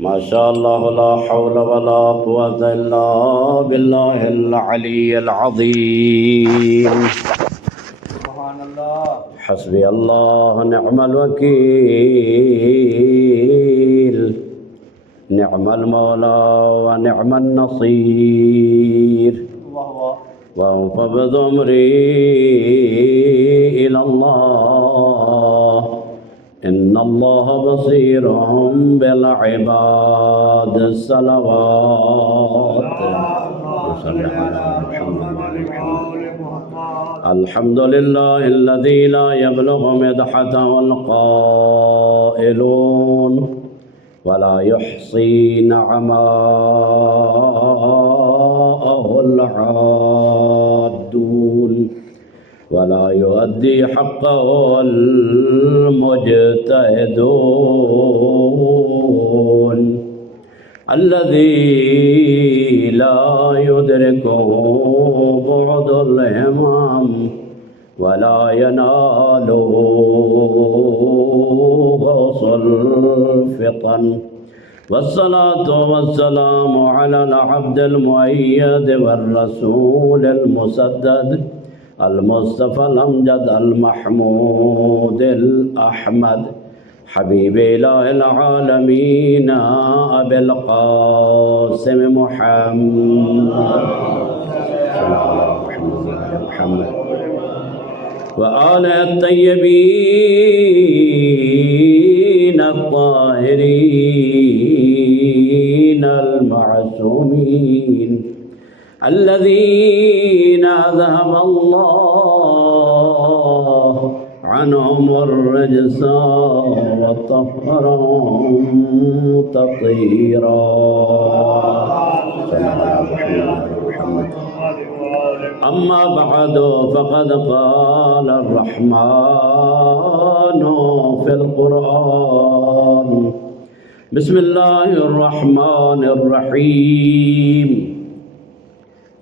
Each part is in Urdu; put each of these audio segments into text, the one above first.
ما شاء الله لا حول ولا قوة إلا بالله العلي العظيم. سبحان الله. حسبي الله نعم الوكيل، نعم المولى ونعم النصير. وانفض أمري إلى الله، إن الله بصير بالعباد. الصلوات الحمد لله الذي لا يبلغ مدحته القائلون ولا يحصي نعماءه العادون ولا يؤدي حقه المجتهدون، الذي لا يدركه بعد الهمم ولا يناله غوص الفطن. والصلاة والسلام على العبد المؤيد والرسول المسدد المصطفى الأمجد المحمود الأحمد، حبيب إله العالمين أبي القاسم محمد وآل الطيبين الطاهرين المعصومين، الذين ذهب الله عنهم الرجس وطهرهم تطهيرا. أما بعد فقد قال الرحمن في القرآن: بسم الله الرحمن الرحيم،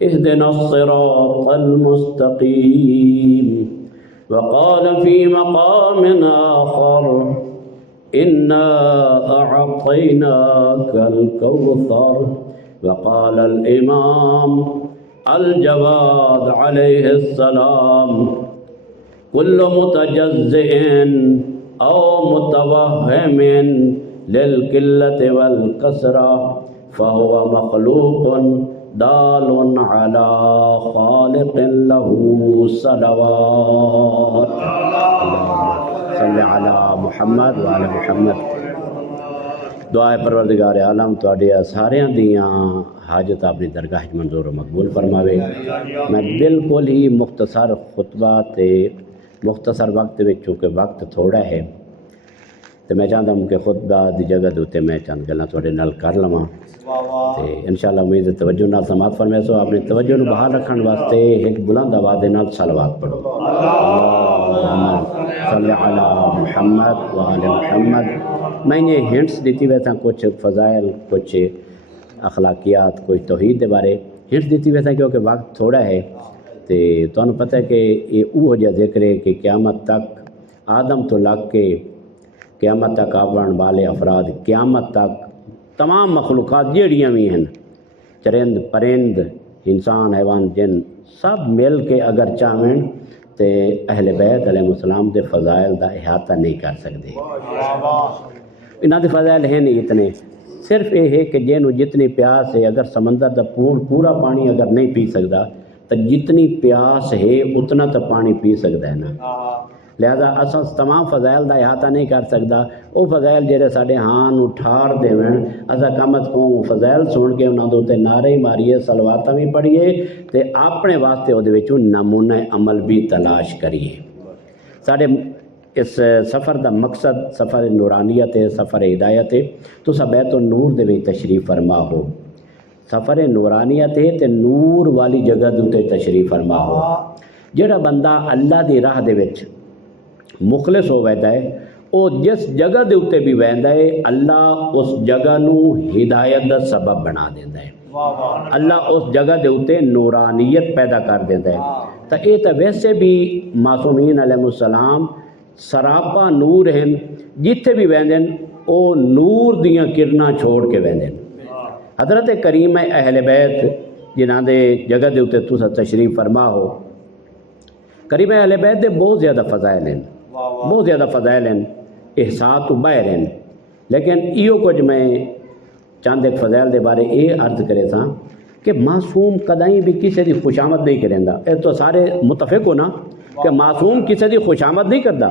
اهدنا الصراط المستقيم. وقال في مقام آخر: إنا أعطيناك الكوثر. وقال الإمام الجواد عليه السلام: كل متجزئ أو متوهم للقلة والكسرة فهو مخلوق دال على خالق له صلوات. صلی علی محمد وعلی محمد. دعائے پروردگار عالم تواڈیاں ساریاں دیاں حاجت اپنی درگاہ منظور و مقبول فرماوے. میں بالکل ہی مختصر خطبہ تے مختصر وقت میں، چونکہ وقت تھوڑا ہے تو میں چاہتا ہوں کہ خطبہ دی جگہ دوتے میں چند گلاں تواڈے نال کر لواں تے انشاءاللہ امید توجہ نال سماعت فرمائے سو. اپنی توجہ نو بحال رکھن واسطے ایک بلند آواز نال صلوات پڑھو. اللہم صلی علی محمد وآل محمد. میں یہ ہنٹس دیتی ویسا کچھ فضائل، کچھ اخلاقیات، کچھ توحید دے بارے ہنٹس دیتی ویسا کیونکہ وقت تھوڑا ہے تے تانوں پتہ ہے کہ یہ اوہ جا ذکر ہے کہ قیامت تک آدم تو لگ کے قیامت تک آون والے افراد، قیامت تک تمام مخلوقات جیڑیاں بھی ہیں، چرند پرند انسان حیوان جن، سب مل کے اگر چاہیں تے اہل بیت علیہ السلام دے فضائل دا احاطہ نہیں کر سکتے. انہاں دے فضائل ہیں نہیں اتنے، صرف یہ ہے کہ جنوں جتنی پیاس ہے، اگر سمندر دا پورا پانی اگر نہیں پی سکتا تو جتنی پیاس ہے اتنا تو پانی پی سکتا ہے نا. لہذا اساں تمام فضائل دا احاطہ نہیں کر سکتا. وہ فضائل جڑے ساڈے ہان اٹھار دیون، اساں کم از کم فضائل سن کے انہاں دے اوتے نعرے ماریے، صلواتاں بھی پڑھیے تے اپنے واسطے وہ نمونہ عمل بھی تلاش کریے. ساڈے اس سفر دا مقصد سفر نورانیت ہے، سفر ہدایت ہے. تساں بیت النور دے وچ تشریف فرما ہو، سفر نورانیت ہے تے نور والی جگہ دے اوتے تشریف فرما ہو. جڑا بندہ اللہ دی راہ دے وچ مخلص ہو ویدا ہے، وہ جس جگہ دے اوتے بھی ویندا ہے اللہ اس جگہ نو ہدایت دا سبب بنا دیندا ہے. اللہ اس جگہ دے اوتے نورانیت پیدا کر دیندا ہے. تو یہ تو ویسے بھی معصومین علیہ السلام سراپا نور ہیں، جتھے بھی ویندن او نور دیاں کرنا چھوڑ کے ویندے حضرت کریم اہل بیت جنہاں دے جگہ دے اتے تسا تشریف فرما ہو کریم اہل بیت دے بہت زیادہ فضائل ہیں بہت زیادہ فضائل ہیں احساس تو باہر ہیں لیکن ایو کچھ میں چند ایک فضائل دے بارے یہ عرض کرے تھا کہ معصوم کدائیں بھی کسی دی خوشامد نہیں کریندا اے تو سارے متفق ہو نا کہ معصوم کسی دی خوشامد نہیں کردا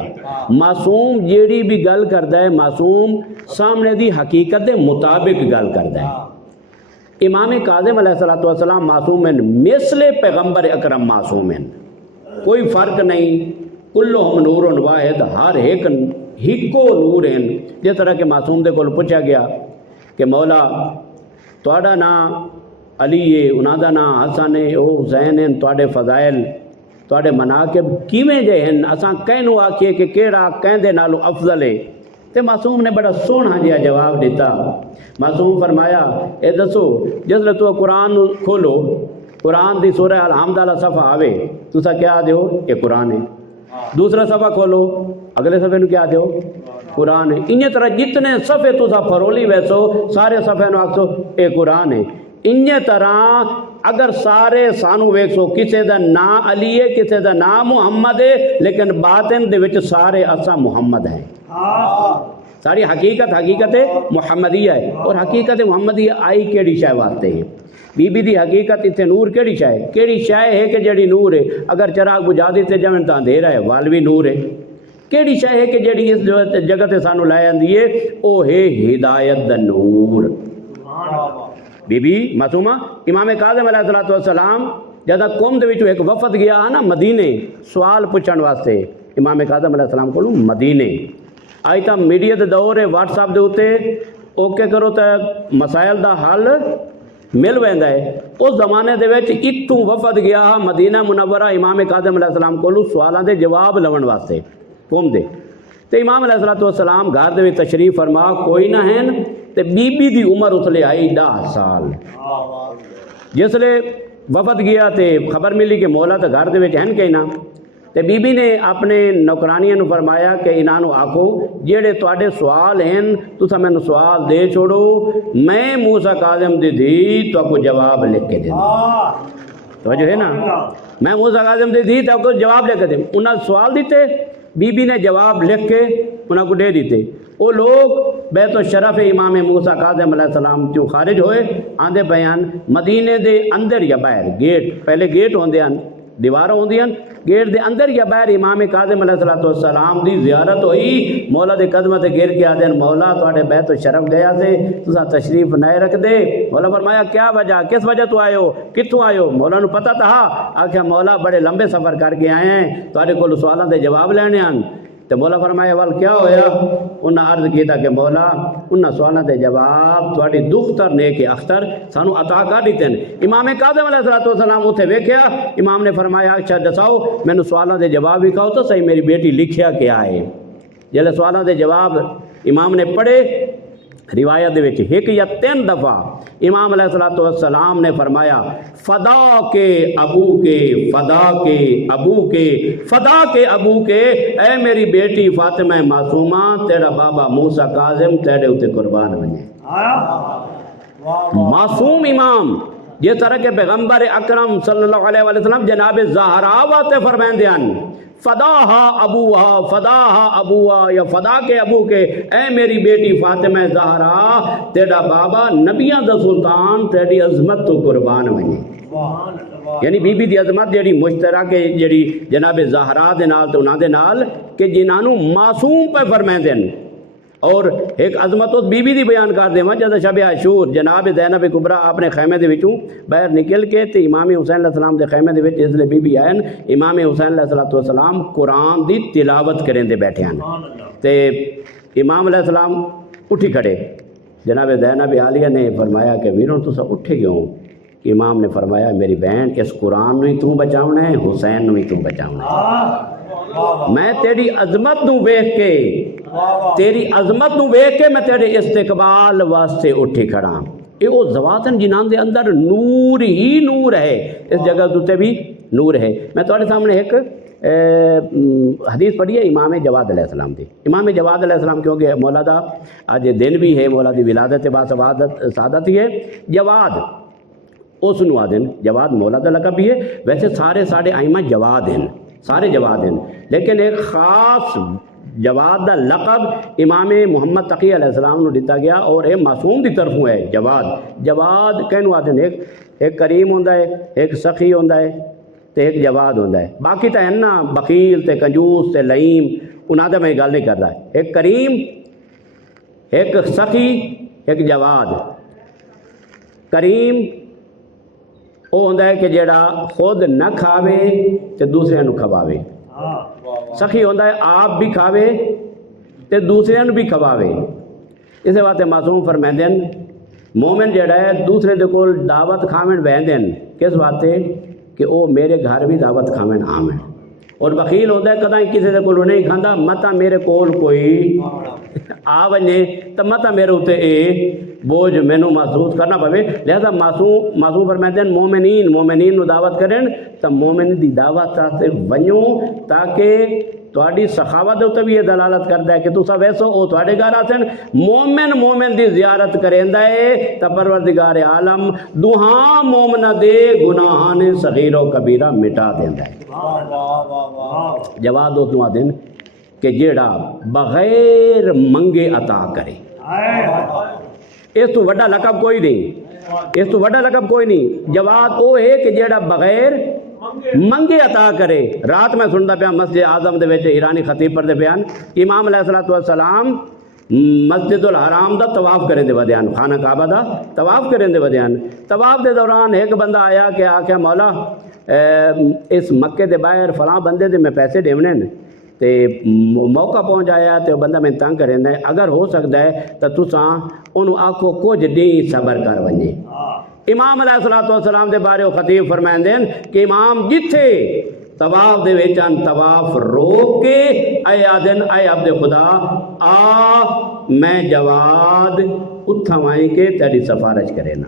معصوم جیڑی بھی گل کردا ہے معصوم سامنے دی حقیقت دے مطابق گل کردا ہے امام کاظم علیہ السلام معصوم ہیں مثل پیغمبر اکرم معصوم ہیں کوئی فرق نہیں کلہم نور واحد ہر ایک ہکو نور ہیں جس طرح کہ معصوم دے کول پوچھا گیا کہ مولا تواڈا نام علی ہے انہاں دا نام حسن ہے او حسین ہیں تواڈے فضائل تواڈے مناقب کیویں جے ہیں اساں کینوں آکھیے کہ کیڑا کیندے نالوں افضل ہے تے معصوم نے بڑا سونا جہا جواب دیتا معصوم فرمایا اے دسو جس تو قرآن کھولو قرآن دی سورہ الحمد والا صفحہ آوے تسا کیا دیو یہ قرآن ہے دوسرا صفحہ کھولو اگلے صفحے نو کیا دیو قرآن ہے انہی طرح جتنے صفحے تسا پھرولی ویسو سارے صفحے نو آکسو اے قرآن ہے انہی طرح اگر سارے سانو ویکسو کسے دا نام علی ہے کسے دا نام محمد ہے لیکن باطن دے وچ سارے اساں محمد ہیں ساری حقیقت محمدیہ ہے اور حقیقت محمدیہ آئی کیڑی شے واسطے ہے بی بی دی حقیقت اتنے نور کیڑی شے ہے کیڑی شے ہے کہ جڑی نور ہے اگر چراغ بجھا دیتے جمن تاں اندھیرا ہے والوی نور ہے کیڑی شے ہے کہ جڑی اس جگہ تے سانو لائے آندی ہے او ہے ہدایت دا نور بی بی معصومہ امام کاظم علیہ السلام جدہ قوم دے وچوں ایک وفد گیا نا مدینے سوال پوچھن واسطے امام کاظم علیہ السلام کو مدینے آئی تا میڈیا دے دور ہے واٹس ایپ دے ہوتے اوکے کرو تا مسائل دا حل مل ویندا ہے اس زمانے دے وچ اتوں وفد گیا مدینہ منورہ امام کاظم علیہ السلام کو سوالاں دے جواب لون واسطے قوم دے تے امام علیہ السلام گھر دے وچ تشریف فرما کوئی نہ ہیں تے بی بی دی عمر اس لے آئی 10 سال جس لے وفد گیا تے خبر ملی کہ مولا تے گھر دے وچ ہیں کہ نہ تے بی بی نے اپنے نوکرانیاں نو فرمایا کہ انہاں نو آکھو جیڑے تواڈے سوال ہیں تساں مینوں سوال دے چھوڑو میں موسیٰ کاظم دی دھی تو کو جواب لکھ کے دے توجہ ہے نا میں موسیٰ کاظم دی دھی تو کو جواب لکھ کے دے انہاں سوال دیتے بی بی نے جواب لکھ کے انہاں کو دے دیتے وہ لوگ بیت الشرف امام موسیٰ کاظم علیہ السلام جو خارج ہوئے آندے بیان مدینے دے اندر یا باہر گیٹ پہلے گیٹ ہوندے ہیں دیواروں ہوندیاں گیٹ دے اندر یا باہر امام کاظم علیہ السلام دی زیارت ہوئی مولا دے قدمہ تے گر کے آدھے مولا تواڈے بیت الشرف گیا سے تساں تشریف نہ رکھ دے مولا فرمایا کیا وجہ کس وجہ تو آئے ہو کتوں آئے ہو مولا نو پتہ تھا آکھیا مولا بڑے لمبے سفر کر کے آئے ہیں تواڈے کول سوالاں دے جواب لینے ہیں تو مولا فرمایا وال کیا ہویا انہاں عرض کیتا کہ مولا انہاں سوالاں دے جواب تواڈی دختر نیک اختر سانو عطا کر دیتے ہیں امام کاظم علیہ السلام اتھے ویکھیا امام نے فرمایا اچھا دساؤ مینوں سوالاں دے جواب وکھاؤ تو صحیح میری بیٹی لکھیا کیا ہے جلے سوالاں دے جواب امام نے پڑھے روایت دے وچ ایک یا 3 دفعہ امام علیہ السلام نے فرمایا فدا کے ابو کے فدا کے ابو کے فدا کے ابو کے اے میری بیٹی فاطمہ معصومہ تیرا بابا موسیٰ کاظم تیرے اتے قربان بنے معصوم امام جس طرح کے پیغمبر اکرم صلی اللہ علیہ وسلم جناب زہرا واتے فرمائندے ہیں فداہا ابوہا فداہا ابوہا یا فدا کے ابو کے اے میری بیٹی فاطمہ زہرا تیرا بابا نبیاں دا سلطان تیری عظمت تو قربان بنے یعنی بی بی دی عظمت جیڑی مشترک جیڑی جناب زہرا دے نال تے انہاں دے نال کہ جنہاں نو معصوم پہ فرمائندے ہیں اور ایک عظمت اس بی بی دی بیان کر دے جب شب عاشور جناب زینب کبریٰ اپنے خیمے دے وچوں باہر نکل کے تے امام حسین علیہ السلام دے خیمے دے وچ اس لئے بی بی آئے امام حسین علیہ السلام قرآن دی تلاوت کریں دے بیٹھے ہیں تے امام علیہ السلام اٹھی کھڑے جناب زینب عالیہ نے فرمایا کہ ویروں تو سب اٹھے گئے ہوں امام نے فرمایا میری بہن اس قرآن نو ہی تو بچاؤنا ہے حسین نو ہی تو بچاؤنا ہے میں تیری عظمت نو ویکھ کے تیری عظمت نو ویکھ کے میں تیرے استقبال واسطے اٹھی کھڑا یہ وہ ذواتن جنہاں دے اندر نور ہی نور ہے اس جگہ دوتے بھی نور ہے میں تمہارے سامنے ایک حدیث پڑھی ہے امام جواد علیہ السلام دی. امام جواد علیہ السلام کیونکہ مولا دا اج دن بھی ہے، مولا دی ولادت با سعادت ہی ہے. جواد اس نو آدن، جواد مولا دا لقب بھی ہے. ویسے سارے ساڑھے آئمہ جواد ہیں، سارے جواد ہیں، لیکن ایک خاص جواد دا لقب امام محمد تقی علیہ السلام نو دیتا گیا اور اے معصوم دی طرفوں ہے. جواد جواد کہنو آدن، ایک کریم ہوندہ ہے، ایک سخی ہوندہ ہے تے ایک جواد ہوندہ ہے. باقی تا ہے نا بخیل تے کنجوس تے لئیم، انہاں دا میں گل نہیں کر رہا ہے. ایک کریم، ایک سخی، ایک جواد. کریم وہ ہوندہ ہے کہ جیڑا خود نہ کھاوے تے دوسرے نو کھواوے. سخی ہوندہ ہے آپ بھی کھاوے تے دوسرے نو بھی کھواوے. اسے واسطے معصوم فرمیندن مومن جیڑا ہے دوسرے دے کول دعوت کھاویں ویندن، کس واسطے کہ او میرے گھر بھی دعوت کھاویں آویں. اور بخیل ہوتا ہے کدیں کسی دے کول نہیں کھاندا، متا میرے کول کوئی آ ونجے تو متا میرے اتنے اے بوجھ مینو محسوس کرنا پوے. لہذا معصوم فرماتے ہیں مومنین نو دعوت کرن تو مومن دی دعوت سے ونجو تاکہ تہاڈی سخاوت اتنے بھی یہ دلالت کرتا ہے کہ تسا ویسو او تہاڈے گھر آسن. مومن دی زیارت کریندا ہے تو پروردگار عالم دوہاں مومنہ دے گناہاں صغیر و کبیرہ مٹا دیندا ہے. جواد اس نو آدن کہ جیڑا بغیر منگے عطا کرے. اس تو وڈا لقب کوئی نہیں، اس تو وڈا لقب کوئی نہیں. جواد وہ ہے کہ جیڑا بغیر منگے عطا کرے. رات میں سنتا پیا مسجد اعظم دے وچ ایرانی خطیب پڑھتے پیان امام علیہ السلام مسجد الحرام دا طواف کریں دے ودیان، خانہ کعبہ دا طواف کریں دے ودیان. طواف دے دوران ایک بندہ آیا کہ آکھیا مولا اس مکے دے باہر فلاں بندے دے میں پیسے دیونے نے تے موقع پہنچ آیا تے بندہ میں تنگ کریں ہے، اگر ہو سکتا ہے تو تساں انہوں آکھو کچھ دیں صبر کر ونجے. امام علیہ السلام دے بارے خطیب فرمائیں دین کہ امام جتھے طواف دے ویچان طواف روک کے اے آدن اے عبد خدا آ میں جواد اتھا وائیں کے تیری سفارش کرے نا.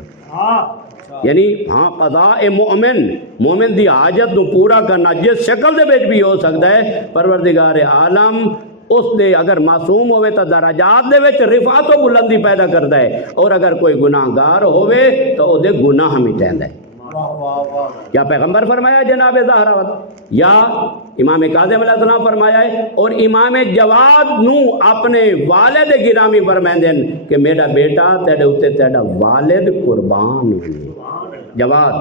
یعنی ہاں قضاء مومن دی حاجت نو پورا کرنا جس شکل دے بیچ بھی ہو سکتا ہے. پروردگار عالم اس دے اگر معصوم ہوئے تو درجات دے وچ رفعت و بلندی پیدا کرتا ہے، اور اگر کوئی گناہ گار ہوئے تو او دے گناہ مٹیندا ہے. یا پیغمبر فرمایا جناب زہرا یا امام کاظم علیہ السلام فرمایا ہے، اور امام جواد نو اپنے والد گرامی فرمائیں کہ میرا بیٹا تیرے اتنے تیرا والد قربان ہوئے. جواد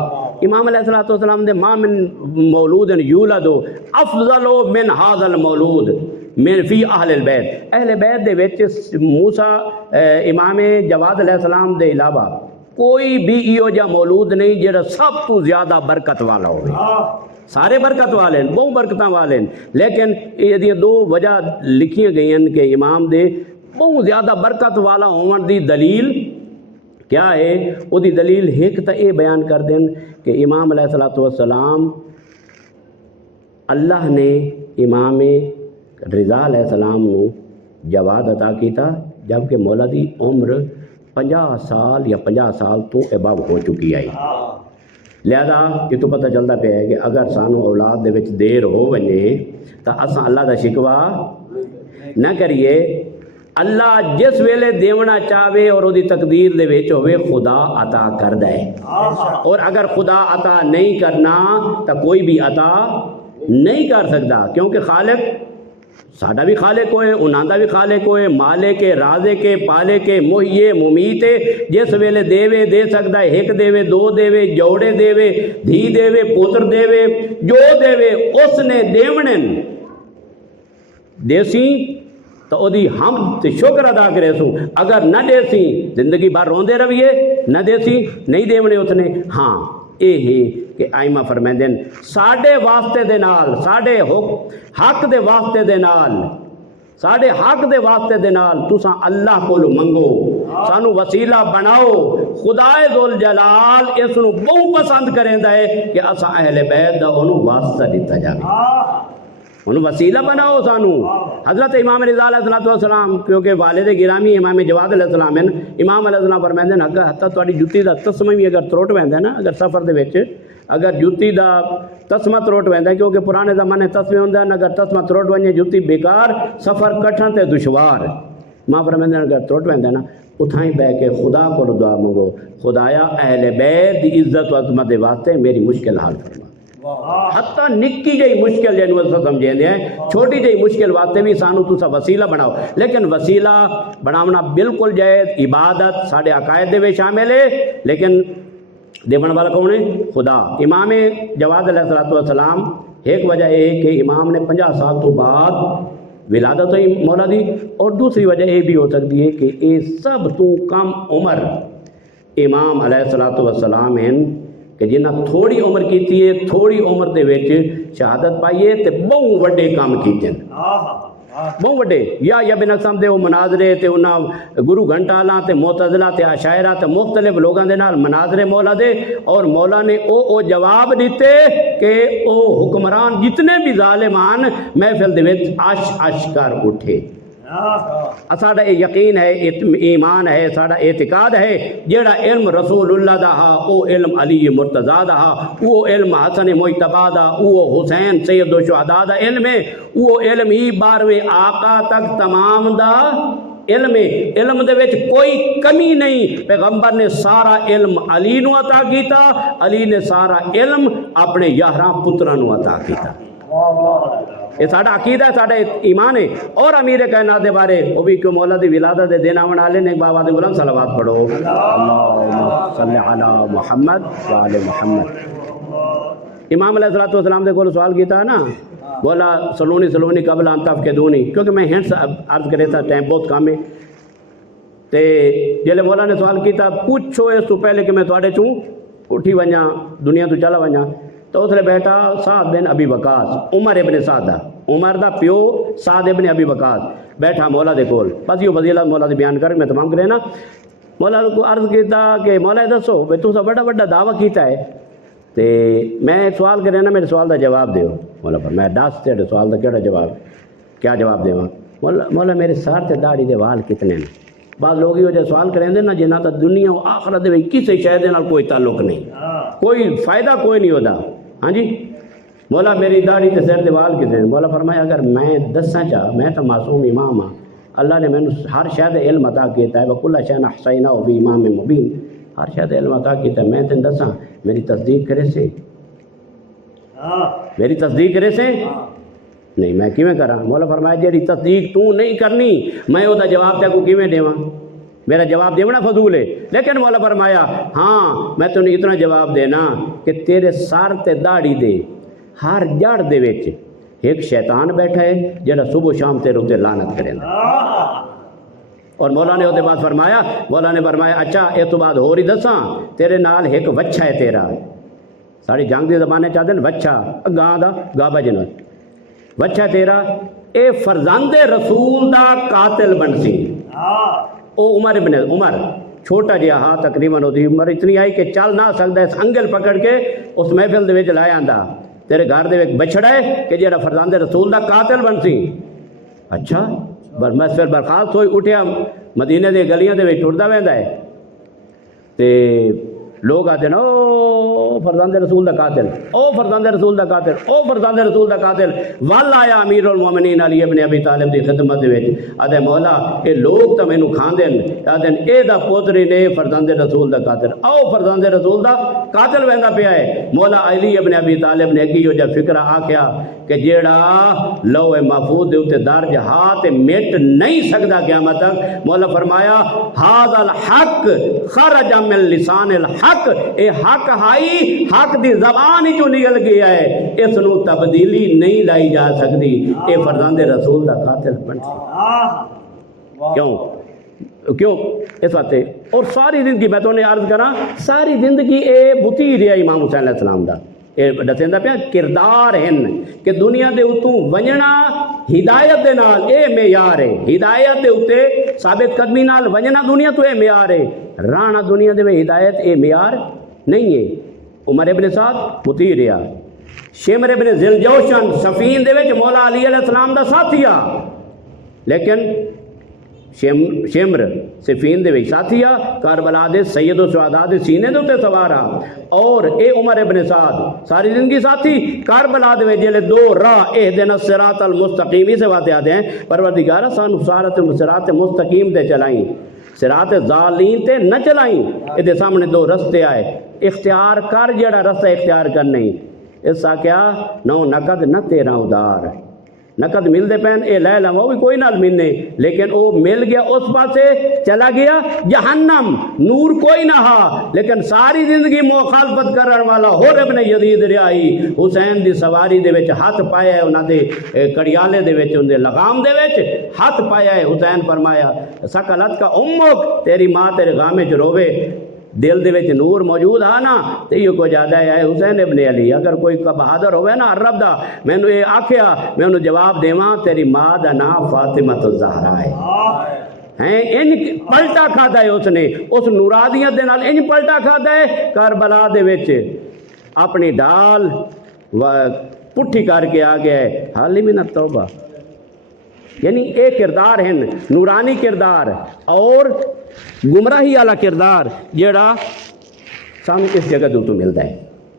امام علیہ السلام دے ما من مولود یولد افضل من هذا المولود من فی اہل البیت. اہل بیت دے وچ موسیٰ امام جواد علیہ السلام دے علاوہ کوئی بھی ایو جا مولود نہیں جڑا سب تو زیادہ برکت والا ہوئے. سارے برکت والے ہیں، بہت برکتاں والے ہیں، لیکن یہ دو وجہ لکھی گئی ہیں کہ امام دے بہت زیادہ برکت والا ہون دی دلیل کیا ہے. وہ دی دلیل ایک تا یہ بیان کر دیں کہ امام علیہ السلام اللہ نے امام رضا علیہ السلام نو جواد عطا کیتا جبکہ مولا دی عمر 50 سال یا 50 سال تو اباب ہو چکی آئی. لہذا یہ تو پتہ چلتا پہ ہے کہ اگر سانو اولاد دے وچ دیر ہو ونجے تو اساں اللہ دا شکوہ نہ کریے. اللہ جس ویلے دیونا چاہے اور وہ تقدیر دے وچ ہوئے خدا عطا کر دے، اور اگر خدا عطا نہیں کرنا تو کوئی بھی عطا نہیں کر سکتا، کیونکہ خالق ساڈا بھی خالق ہوئے، انہاں دا بھی خالق ہوئے، مالک کے رازق کے پالے کے محیے ممیت جس ویلے دیوے دے سکتا ہے. ایک دیوے، دو دیوے، جوڑے دیوے، دھی دیوے، پوتر دیوے، جو دیوے اس نے دیونے دیسی تو او دی حمد تے شکر ادا کرے سوں. اگر نہ دیسی زندگی بھر روندے رویے، نہ دیسی نہیں دیونے اس نے. ہاں اے ہے کہ آئمہ فرمیندیں ساڑھے واسطے دے نال، ساڑھے حق دے واسطے دے نال، ساڑھے حق دے واسطے دے نال تساں اللہ کو منگو، سانو وسیلہ بناؤ. خدائے ذوالجلال اس نو بہت پسند کریندا ہے کہ اساں اہل بیت دا انہوں واسطہ دیتا جاوے، انہوں وسیلہ بناؤ سانو. حضرت امام رضا علیہ السلام کیونکہ والد گرامی امام جواد علیہ السلام ہیں، امام علیہ السلام فرمائیں حتیٰ تھوڑی جتی دا تسمہ بھی اگر تروٹ ویندے نا، اگر سفر دے وچ اگر جُتی دا تسمہ تروٹ ویندا ہے، کیونکہ پرانے زمانے تسمے ہوندے ہیں، اگر تسمہ تروٹ ونجے جُتی بیکار، سفر کٹھن تے دشوار۔ ماں فرماندے اگر تروٹ ویندا ہے نا، اتھائیں بہ کے خدا کو دعا منگو، خدایا اہل بیت دی عزت و عظمت دے واسطے میری مشکل حل فرما۔ حتیٰ نکی جئی مشکل جنوں اساں سمجھیندے ہیں، چھوٹی جئی مشکل واسطے بھی سانو تسا وسیلہ بناؤ، لیکن وسیلہ بناونا بالکل جائز، عبادت ساڈے عقائد دے وچ شامل ہے، لیکن دیون والا کون ہے؟ خدا۔ امام جواد علیہ السلام ایک وجہ یہ ہے کہ امام نے 50 سال تو بعد ولادت ہوئی مولا دی، اور دوسری وجہ یہ بھی ہو سکتی ہے کہ یہ سب تو کم عمر امام علیہ السلام ہیں کہ جنہیں تھوڑی عمر کیتی ہے، تھوڑی عمر دے وچ شہادت پائیے تے بہت وڈے کام کیتے ہیں، بہت وڈے۔ یا ابن اقسم دے وہ مناظرے تے انہاں گرو گھنٹالاں تے معتزلہ تے عشائرہ تے مختلف لوگاں دے نال مناظرے مولا دے، اور مولا نے او جواب دیتے کہ او حکمران جتنے بھی ظالمان محفل دے وچ عش کر اٹھے۔ ساڈا یہ یقین ہے، ایمان ہے، ساڈا اعتقاد ہے، جیڑا علم رسول اللہ دا ہا او علم علی مرتضیٰ دا ہا، وہ علم حسن مجتبیٰ دا، وہ حسین سید و شہداء دا علم ہے، وہ علم ہی 12ویں آقا تک تمام دا علم ہے۔ علم دے وچ کوئی کمی نہیں، پیغمبر نے سارا علم علی نو عطا کیتا، علی نے سارا علم اپنے 11 پتراں نو عطا کیتا۔ یہ ساڈا عقیدہ ہے، ساڈا ایمان ہے۔ اور امیر کائنات دے بارے وہ بھی کیوں مولا دی ولادت دے دن آون والے نے، بابا دے غلام صلوات پڑھو، اللہم صلی علی محمد و آل محمد۔ امام علیہ السلام دے کول سوال کیتا ہے نا، بولا سلونی قبل ان تفقدونی، کیونکہ میں ہنٹس عرض کرے تھا، ٹائم بہت کم ہے، تے جلے مولا نے سوال کیتا پوچھو اس تو پہلے کہ میں تواڈے چوں اٹھی ونجاں، دنیا تو چلا ونجاں، تو اس نے بیٹھا سعد بن ابی وقاص، عمر ابن سعد دا، عمر دا پیو سعد ابن ابی وقاص بیٹھا مولا دے کول۔ بس یہ فضیلت مولا دی بیان کر میں تمام کرے نا۔ مولا کو عرض کیتا کہ مولا دسو بھئی تساں بڑا بڑا دعویٰ کیتا ہے، تے میں سوال کرے نا، میرے سوال دا جواب دیو۔ مولا پر میں دس تیرے سوال دا کیڑا جواب، کیا جواب دیواں؟ مولا میرے سار تے داڑھی دے وال کتنے ہیں؟ بعض لوگ یہ جو سوال کریں دے نا جنہاں تا دنیا و آخرت دے کسی شے دے نال کوئی تعلق نہیں، کوئی فائدہ کوئی نہیں ہوتا۔ ہاں جی، مولا میری داڑھی تے سر دے وال کتنے ہیں؟ مولا فرمایا اگر میں دساں چاہ، میں تو معصوم امام ہاں، اللہ نے مینوں ہر شے دے علم عطا کیتا ہے، وکل شیء احصیناہ فی امام مبین، ہر شے دے علم عطا کیتا ہے، میں تین دساں میری تصدیق کرے سے؟ میری تصدیق کرے سے؟ نہیں، میں کیویں کراں؟ مولا فرمایا جیڑی تصدیق تو نہیں کرنی میں او دا جواب تے کو کیویں دیواں؟ میرا جواب دیونا فضول ہے۔ لیکن مولا فرمایا ہاں میں تنہیں اتنا جواب دینا کہ تیرے سار تے داڑھی دے ہر جڑ دے وچ ایک شیطان بیٹھا ہے جڑا صبح شام تیرے اوتے لعنت کرے گا۔ اور مولا نے اوتے بعد فرمایا، مولا نے فرمایا اچھا اے تو بعد ہور ہی دساں، تیرے نال ایک وچھا ہے تیرا، ساری جنگ دے زمانے چاہتے ہیں وچھا، گاں دا گا بجنا، وچھا تیرا اے فرزند رسول دا قاتل بن سی۔ او عمر ابن عمر چھوٹا جہا ہاں، تقریباً ہوتی عمر اتنی آئی کہ چل نہ سکتا ہے، انگل پکڑ کے اس محفل دے وچ لایا آندا تیرے گھر دے وچ بچڑا ہے کہ جڑا فرزند رسول دا قاتل بن سی۔ اچھا میں پھر برخاست ہوئی اٹھیا، مدینے دے گلیاں دے وچ ٹردا ویندا ہے تے لوگ آتے ہیں او فرزند رسول دا قاتل، او فرزند رسول دا قاتل، او فرزند رسول دا قاتل۔ وال آیا امیر المومنین علی ابن ابی طالب دی خدمت دے وچ، آدھے مولا اے لوگ تو مینوں کھاندے آدھے اے دا پوتری نے فرزند رسول دا قاتل، او فرزند رسول دا قاتل ویندا پیا ہے۔ مولا علی ابن ابی طالب نے اگی جو فکرہ آکھیا کہ جیڑا لوح محفوظ دے اوتے درج ہاتھ مٹ نہیں سکدا قیامت تک، مولا فرمایا ھذا الحق خرج من لسان الحق، اے حق ہائی حق دی زبان ہی جو نکل گیا ہے، اس نو تبدیلی نہیں لائی جا سکتی، اے فرزند رسول دا قاتل بن سکتا۔ کیوں اس وقت اور ساری زندگی میں تو نے عرض کرا، ساری زندگی اے بتی رہا امام حسین علیہ السلام دا، اے دسیندا پیا کردار ہیں کہ دنیا دے اتوں ونجنا ہدایت دے نال اے معیار ہے، ہدایت دے اتے ثابت قدمی نال ونجنا دنیا تو اے معیار ہے، رانا دنیا دے میں ہدایت اے معیار نہیں ہے۔ عمر ابن سعد مطیع رہا، شمر ابن ذوالجوشن سفین دے وچ مولا علی علیہ السلام دا ساتھیا، لیکن شمر صفین دے وچ ساتھی آ کربلا دے سید و شہداء دے سینے دے تے سوار آ اور اے عمر ابن سعد ساری زندگی ساتھی کربلا دے وچ جلے دو راہ اہدنا الصراط المستقیم سے واتے آتے ہیں پروردگارا سانو صراط مستقیم تے چلائیں صراط ظالین تے نہ چلائیں اے سامنے دو رستے آئے اختیار کر جڑا رستہ اختیار کر نہیں اس آ کیا نو نقد نہ تیرا ادار نقد مل دے پین اے لے لم وہ بھی کوئی نہ ملنے لیکن وہ مل گیا اس پاسے چلا گیا جہنم نور کوئی نہ ہا لیکن ساری زندگی مخالفت کرن والا ہور ابن یزید ریائی حسین دی سواری دے وچ ہاتھ پایا ہے انہاں دے کڑیالے دے وچ ان دے لگام دے وچ ہاتھ پایا ہے حسین فرمایا سکلت کا امک تیری ماں تیرے غام وچ روے دل دے وچ نور موجود ہا نا تے یہ کو زیادہ ہے حسین ابن علی اگر کوئی بہادر ہوئے نا عرب دا میں نے یہ آکھیا میں انہوں جواب دیواں تیری ماں دا نام فاطمہ الزہرا ہے ان پلٹا کھاتا ہے اس نے اس نورانیت دے نال ان پلٹا کھاتا ہے کربلا دے وچ اپنی ڈال پٹھی کر کے آ گیا ہے حالی من التوبہ یعنی ایک کردار ہیں نورانی کردار اور گمراہی والا کردار جڑا سانو اس جگہ تو ملتا ہے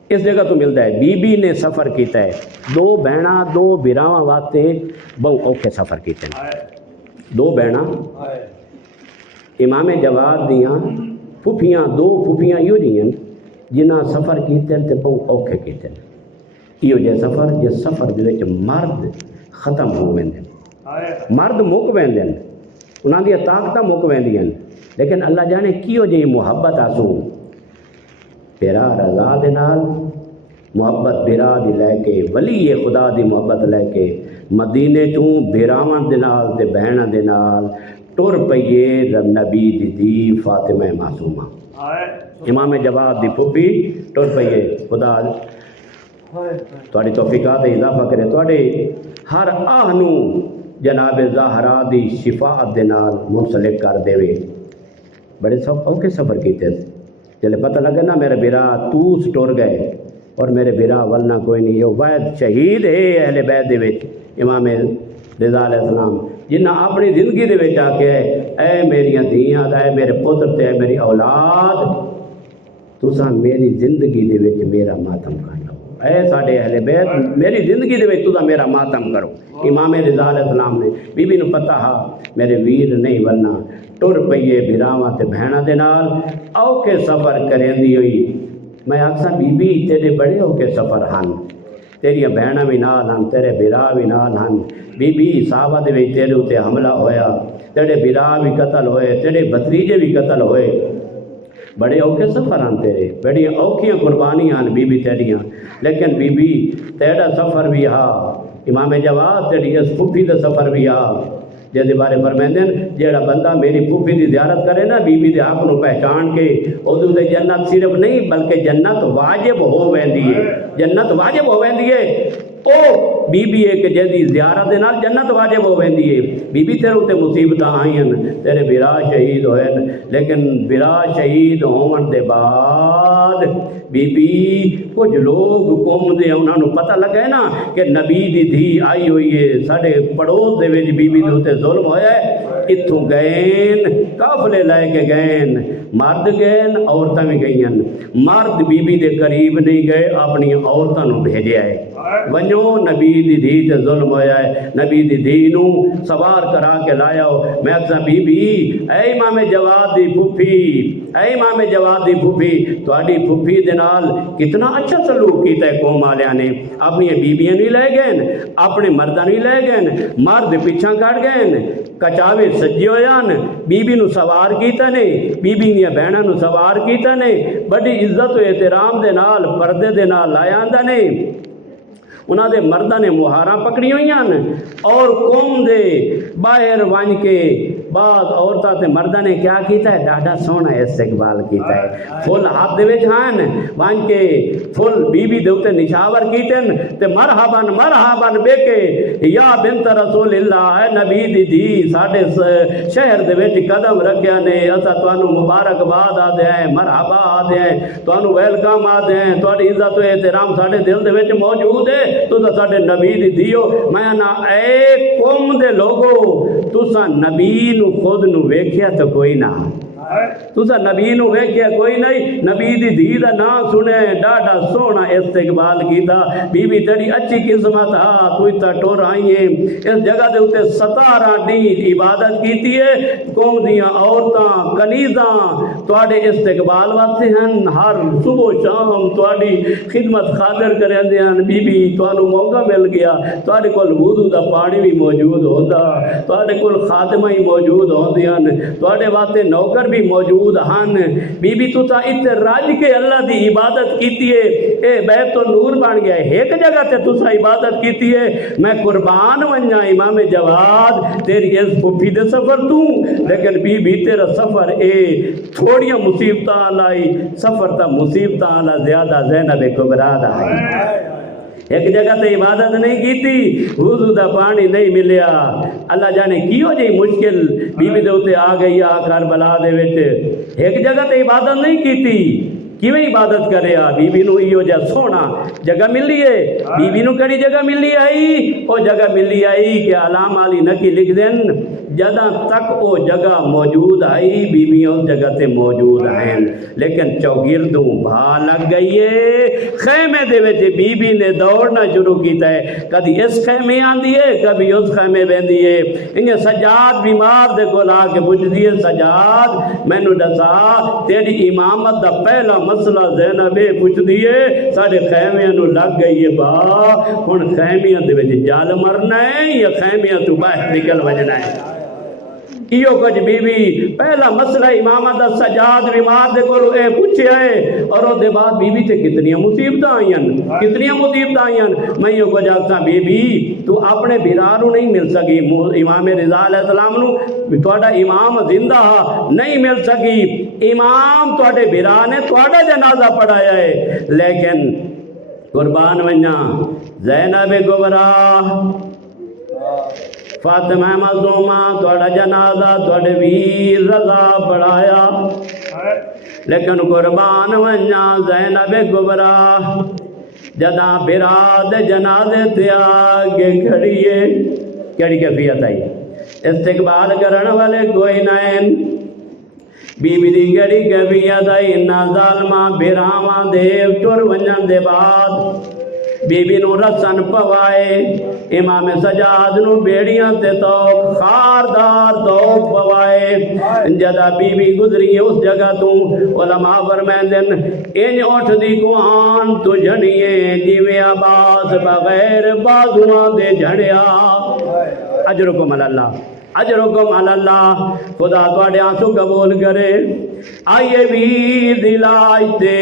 اس جگہ تو ملتا ہے بی بی نے سفر کیتا ہے دو بہنا دو براواں واسطے بہت اوکھے سفر کیتے ہیں دو بہنا امام جواد دیاں پھپھیاں دو پھپھیاں یوں جیاں جنہاں سفر کیتے ہیں تے بہت اوکھے کیتے ہیں یہ جے سفر جس سفر دے وچ مرد ختم ہو ویندے مرد مک ویندے انہاں دی طاقتاں مک ویندیاں لیکن اللہ جانے کیوں جی محبت آسو تیرا رضا دے نال محبت برا دی لے کے ولی خدا دی محبت لے کے مدینے چوں بھراواں دے نال تے بہناں دے نال ٹر پئیے نبی دی دی فاطمہ معصومہ امام جواد دی پھپھی ٹر پئیے خدا تواڈی توفیقات اضافہ کرے تواڈے ہر آہ نو جناب زہرا دی شفاعت دے نال منسلک کر دے بڑے اوکھے سفر کیتے جلے پتہ لگا نا میرے برا توس ٹر گئے اور میرے برا ولنا کوئی نہیں یہ واحد شہید ہے اہل بیت دے وچ امام رضا علیہ السلام جنہاں اپنی زندگی دے وچ آ کے اے میریاں دھیاں اے میرے پتر تے اے میری اولاد تساں میری زندگی دے وچ میرا ماتم کر لو اے ساڈے اہل بیت میری زندگی دے وچ تساں میرا ماتم کرو امام رضا علیہ السلام نے بی بی نو پتہ ہا میرے ویر نہیں ولنا ٹر پئیے بھراواں تے بہناں دے نال اوکھے سفر کریندی ہوئی میں آکھساں بی بی تیرے بڑے اوکھے سفر ہن تیریاں بہناں بھی نال ہن تیرے بھرا بھی نال ہن بی بی صحابہ دے وچ تیرے اُتے حملہ ہویا تیرے بھرا بھی قتل ہوئے تیرے بھتریجے بھی قتل ہوئے بڑے اوکھے سفر ہن تیرے بڑی اوکھیاں قربانیاں ہن بی بی تیریاں لیکن بی بی تیرا سفر بھی ہا امام جواد تیری اس پھپھی دا سفر بھی آ جیسے بارے فرمیندے جیڑا بندہ میری پھپھی دی زیارت کرے نا بی بی دے حق نو پہچان کے اودوں تے جنت صرف نہیں بلکہ جنت واجب ہو ویندی ہے جنت واجب ہو ویندی ہے او بی بی ہے کہ جیدی زیارت دے نال جنت واجب ہو ویندی ہے بی بی تیرے تے مصیبتاں آئیں تیرے برا شہید ہوئے لیکن برا شہید ہون دے بعد بی بی کچھ لوگ قوم دے انہاں نو پتہ لگا ہے نا کہ نبی دی دھی آئی ہوئی ہے ساڈے پڑوس دے وچ بی بی دے اوتے ظلم ہویا ہے اتھوں گئین قافلے لے کے گئین مرد گئین عورتاں بھی گئیاں مرد بی بی دے قریب نہیں گئے اپنی عورتاں نو بھیجیا ہے ونجو نبی دی دھی تے ظلم ہویا ہے نبی دی دھی نو سوار کرا کے لایا ہو میں اکساں بی بی اے امام جواد دی پھپھی اے امام جواد دی پھپھی تواڈی پھپھی دے نال کتنا اچھا سلوک کیتا ہے قوم والیاں نے اپنی بیبیاں نہیں لے گئے اپنے مرداں نہیں لے گئے مرد پیچھا کٹ گئے کچاوے سجے ہویان بی بی نو سوار کیتا نے بی بی دیاں بہناں نو سوار کیتا نے بڑی عزت و احترام دے نال پردے دے نال لایا آندا نے انہاں دے مرداں نے مہاراں پکڑی ہوئیاں اور قوم دے باہر ون کے بعض عورتاں تے مرداں نے کیا کیتا ہے ڈاڈا سونا استقبال کیتا ہے فل ہاتھ دے وچ ہن ون کے فل بی بی دے اوتے نشاور کیتن تے مرحباً بے کے یا بنت رسول اللہ اے نبی دی دی ساڈے شہر دے وچ قدم رکھیا نے اسا تانوں مبارکباد آدے ہیں مرحبا آدے ہیں تانوں ویلکم آدے ہیں تہاڈی عزت و احترام ساڈے دل دے وچ موجود ہے تساں ساڈے نبی دی دیو میں نا اے قوم دے لوگو تساں نبی نو خود نو ویکھیا تو کوئی نہ تسا نبی نو ویکھیا کوئی نہیں نبی دی دھی دا نام سنے ڈاڈا سونا استقبال کیتا بی بی تیری اچھی قسمت ہا تو تا ٹور آئی ہے اس جگہ دے اتے 17 دن عبادت کیتی ہے قوم دیاں عورتاں کنیزاں تواڈے استقبال واسطے ہیں ہر صبح شام تواڈی خدمت خاطر کریندے ہیں بی بی تانوں موقع مل گیا تواڈے کول وضو دا پانی بھی موجود ہوندا تواڈے کول خادمہ ہی موجود ہوندیاں تواڈے واسطے نوکر بھی موجود ہن بی بی تو تا اتنے رج کے اللہ دی عبادت کیتی ہے اے بیت النور بن گیا ہے ایک جگہ تے تسا عبادت کیتی ہے میں قربان ونجا امام جواد تیری اس پھپھی دے سفر تو لیکن بی بی تیرا سفر اے تھوڑیاں مصیبتاں لائی سفر تا مصیبتاں لا زیادہ زینب کبریٰ دا ہے ایک جگہ تے عبادت نہیں کیتی وضو دا پانی نہیں ملیا اللہ جانے کیوں جی مشکل بی بی دے اتے آ گئی کربلا دے وچ ایک جگہ تے عبادت نہیں کیتی کیویں عبادت کرے بی بی نو ایو جا سونا جگہ ملی ہے بی بی نو کڑی جگہ ملی آئی او جگہ ملی آئی کہ علام علی نکی لکھ دین جدہ تک او جگہ موجود آئی بی بی اس جگہ تے موجود ہیں لیکن چوگردوں بھا لگ گئی ہے خیمے دے وچ بی بی نے دوڑنا شروع کیتا ہے کبھی اس خیمے آندی ہے کبھی اس خیمے بیندی ہے انہیں سجاد بیمار دے کو لا کے پوچھ دیے سجاد میں نو دسا تیری امامت دا پہلا مسئلہ زینب پوچھ دیے سارے خیمیاں نو لگ گئی ہے با ہن خیمیاں دے وچ جال مرنا ہے یا خیمیاں تو باہر نکل وجنا ہے ایو کچھ بی بی پہلا مسئلہ امامت دا سجاد بیمار دے کو اے پوچھے ہے اور او دے بعد بی بی تے کتنی مصیبتاں آئیں میں یوں کچھ آگتا بی بی تو اپنے بیرارو نہیں مل سکی امام رضا علیہ السلام نو توڑا امام زندہ نہیں مل سکی امام توڑے بیرار نے توڑا جنازہ پڑھایا ہے لیکن قربان ونجا زینب کبریٰ فاطمہ معصومہ توڑا جنازہ توڑے ویر رضا پڑھایا لیکن قربان ونجا زینب کبریٰ جدا براد جنازے تے آگے کھڑیے کیڑی کیفیت آئی استقبال کرن والے کوئی نائن بی بی دی کیڑی کیفیت آئی نا ظالمہ براواں دیو ٹر ونجن دے بعد بی بی نو رسن پوائے امام سجاد نو بیڑیاں تے توک خاردار توک پوائے جدا بی بی گزری اس جگہ تو علماء فرمائندن ان اٹھ دی کوہان تو جھڑیے جیوے عباس بغیر بازواں دے جھڑیا اجرکم اللہ اجرکم اللہ خدا تواڈے آنسو قبول کرے آئیے ویر دی لاج تے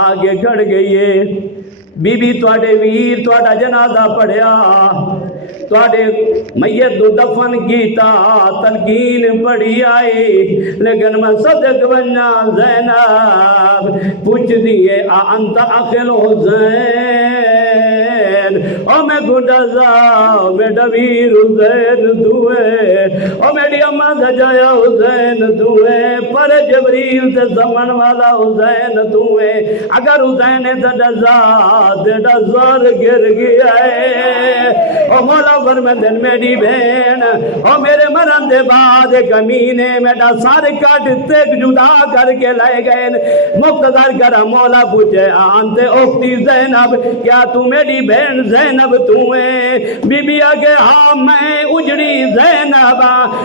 آگے کھڑ گئیے بی بی تواڈے ویر تواڈا جنازہ پڑھیا تواڈے میت دو دفن کیتا تلقین پڑھی آئی لیکن میں صدق ونجا زینب پوچھ دیئے انت اخل حسین او میں گھڑا او میڈا ویر حسین دوئے او میڈی اماں دجایا حسین دوئے پر جبریل سے زمن والا حسین دوئے اگر حسین دجا دیڑا زور گر گیا ہے او مولا فرمندن میری بہن او میرے مرن دے بعد کمینے میڈا سار کٹ تک جدا کر کے لائے گئے مقتدر کرا مولا پوچھے آنتے اختی زینب کیا تو میری بہن زینب تو ہے بی بی آگے ہاں میں اجڑی زینب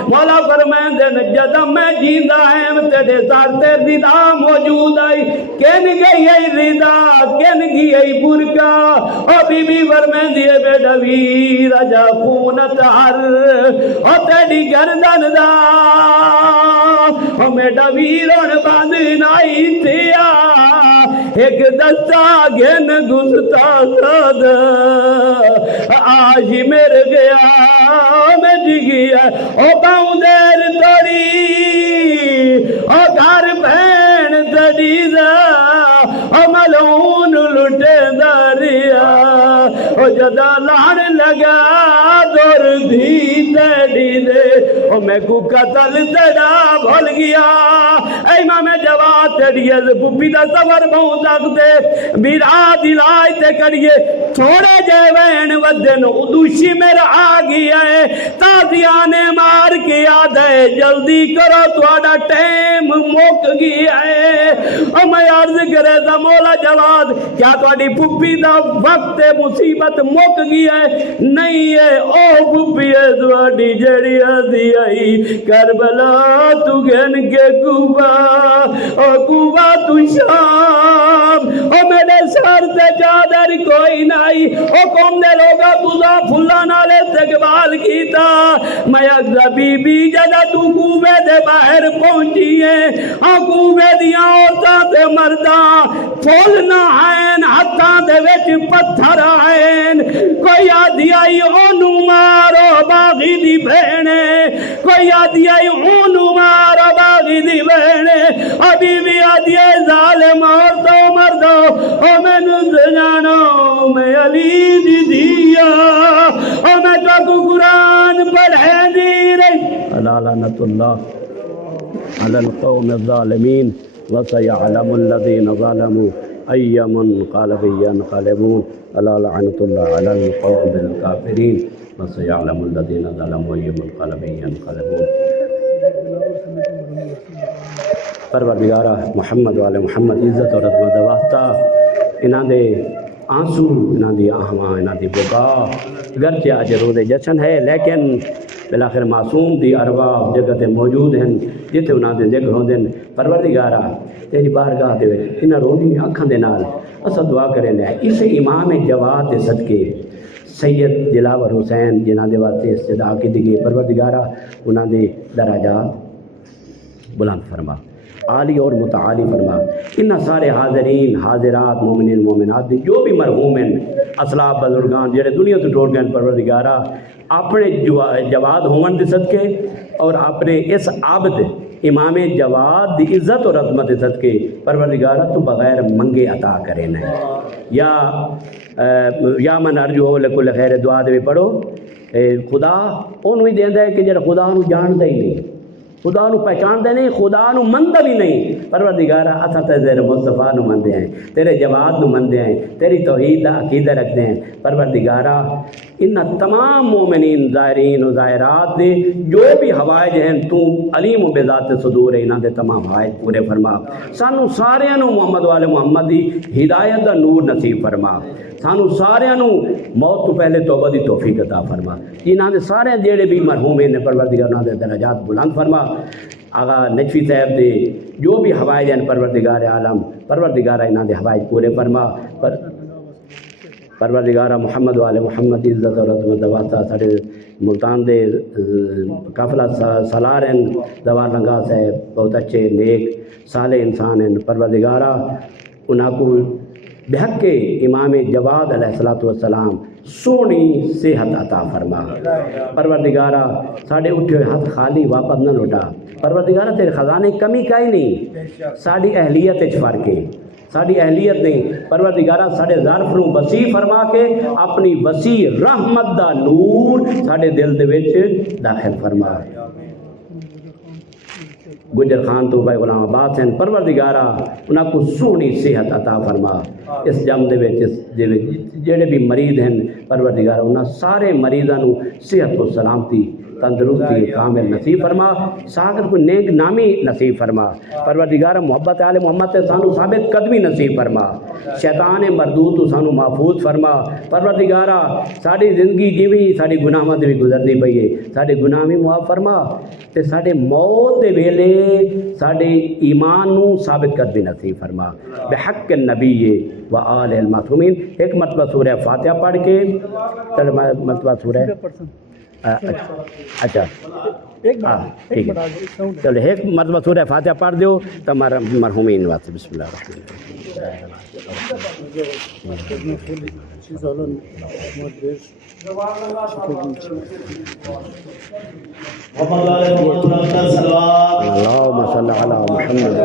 مولا فرمندن جدم میں جیندہ ہے تیرے سار تیرے رضا موجود آئی کین گئی ہے رضا کین گئی ہے برکا او بی بی فرمندیے بیٹا ویر جا خونت ہر او تیری گردن دا او میڈا ویرون باندنائی تیا ایک دستا گھن گستا سد آج میرے گیا میں جی گیا او پاؤں دیر توڑی او گھر بہن تڑی دا او ملون لٹے دریا او جدا لان لگا دور دی تیڑی دے او میں کو قتل تیڑا بھول گیا امام جواد چڑھیے پپی دا سفر بہت سکتے میرا دلائی تے کریے تھوڑے جے وین ودن ادوشی میرا آگی ہے تازیانے مار کے یاد ہے جلدی کرو تھوڑا ٹیم موک گیا ہے اور میں عرض کرے دا مولا جواد کیا تھوڑی پپی دا وقت مصیبت موک گیا ہے نہیں ہے او پپی ہے تھوڑی جڑی آدھی آئی کربلا تو گن کے کوبا اور کوبا تو شام اور میرے سر سے چادر کوئی نہیں اور کون دے لوگا تُزا پھلا نالے استقبال کیتا میں اگزا بی بی جدا تو کوبے دے باہر پہنچی ہے اور کوبے دیا عورتاں تے مرداں پھول نہ آئین ہتھاں دے وچ پتھر آئین کوئی آدھی آئی اونو مارو باغی دی بہنے کوئی آدھی آئی اونو مارو باغی دی بہنے ابھی بھی آدھی آئی ظالم عورتوں مردوں او میں نزجانوں میں علی دی دیا او میں تو قرآن پڑھے دی رہی الا لعنت اللہ علی القوم الظالمین وسيعلم الذين ظلموا أي منقلب ينقلبون ألا لعنة الله على القوم الكافرين وسيعلم الذين ظلموا أي منقلب ينقلبون پروردگارہ محمد والے محمد عزت اور عظمت واسطہ انہاں دے آنسو انہاں دی آہواں انہاں دی بکا گرچہ اج روز جشن ہے لیکن بلاخر معصوم دی ارواح جگہ تے موجود ہیں جتے انہاں دے ذکر ہوندے پروردگارہ تیری بارگاہ دے وچ انہاں روندی اکھاں دے نال اساں دعا کرنے اس امام جواد دے صدقے سید دلاور حسین جنہاں دے واسطے استدعا کیتی گئی پروردگارہ انہاں دے درجات بلند فرما عالی اور متعالی فرما ان سارے حاضرین حاضرات مومنین مومنات دی جو بھی مرحوم ہیں اسلاف بزرگان جڑے دنیا تو ٹوٹ گئے پروردگارہ اپنے جواد ہون دے صدقے اور اپنے اس عبد امام جواد دی عزت اور عظمت صدقے پروردگارہ تو بغیر منگے عطا کرے نہ یا من ارجو لکل خیر دعا دے پڑھو خدا انہوں ہی دیندا ہے کہ جڑا خدا نو جاندا ہی نہیں خدا نو پہچان دے نہیں خدا نو مندہ بھی نہیں پروردگارہ اساں تے زیر مصطفیٰ نو مندے ہیں تیرے جواد نو مندے ہیں تیری توحید دا عقیدہ رکھتے ہیں پروردگارہ ان تمام مومنین ظاہرین و ظاہرات دے جو بھی حوائج ہیں تو علیم و بذات صدور ہے انہاں دے تمام حوائج پورے فرما سانو ساریاں نو محمد والے محمد دی ہدایت دا نور نصیب فرما سانو ساریاں نو موت تو پہلے توبہ دی توفیق عطا فرما انہاں دے سارے جڑے بھی مرحوم ہیں پروردگار انہاں دے درجات بلند فرما آغا نجفی صاحب دے جو بھی حوائج ہیں پروردگار عالم پروردگارہ انہاں دے حوائج پورے فرما پروردگارہ محمد والے محمد عزت اور عظمت واسطہ ساڈے ملتان دے قافلہ سالار ہیں دوار لنگا صاحب بہت اچھے نیک صالح انسان ہیں پروردگارہ انہاں کو بحق کے امام جواد علیہ السلام سونی صحت عطا فرما پروردگارہ ساڑھے اٹھے ہوئے ہاتھ خالی واپس نہ لوٹا پروردگارہ تیرے خزانے کمی کا ہی نہیں ساڑھی اہلیت اچھ فرقے ساڑھی اہلیت نہیں پروردگارہ ساڑھے ظرف نو وسیع فرما کے اپنی وسیع رحمت دا نور ساڑھے دل دے وچ داخل فرما گجر خان تو بھائی غلام عباس ہیں پروردگارہ انہاں کو سونی صحت عطا فرما اس جم دے وچ جڑے بھی مریض ہیں پروردگارہ انہاں سارے مریضاں نو صحت و سلامتی تندرستی کامل نصیب فرما ساگر کو نیک نامی نصیب فرما پروردگارہ محبت آل محمد تے سانو ثابت قدمی نصیب فرما شیطان مردود تو سانو محفوظ فرما پروردگارہ ساڑی زندگی جیوی ساڑی گناہاں تے بھی گزرنی پئی ہے ساڑے گناہ بھی معاف فرما تے ساڑے موت دے ویلے ساڑے ایمان نو ثابت قدمی نصیب فرما بحق النبی و آل المعصومین ایک مرتبہ سورہ فاتحہ پڑھ کے مرتبہ سورہ اچھا ٹھیک ہے چلو ایک مرتبہ سورہ فاتحہ پڑھ دیو تو مرحومین واسطے بسم اللہ اللہم صلی علی محمد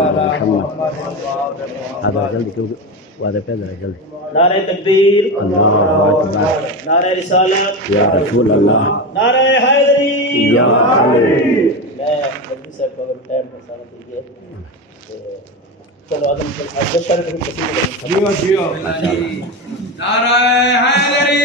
هذا جلدی وهذا پیدا جلدی نعرہ تکبیر اللہ اکبر نعرہ رسالت یا رسول اللہ نعرہ حیدری یا علی میں مجلس صاحب کو اگر ٹائم پر سارا دیجیے چلو آدم جب سارے تسلیم کریں جیو جیو ماشاء اللہ نعرہ حیدری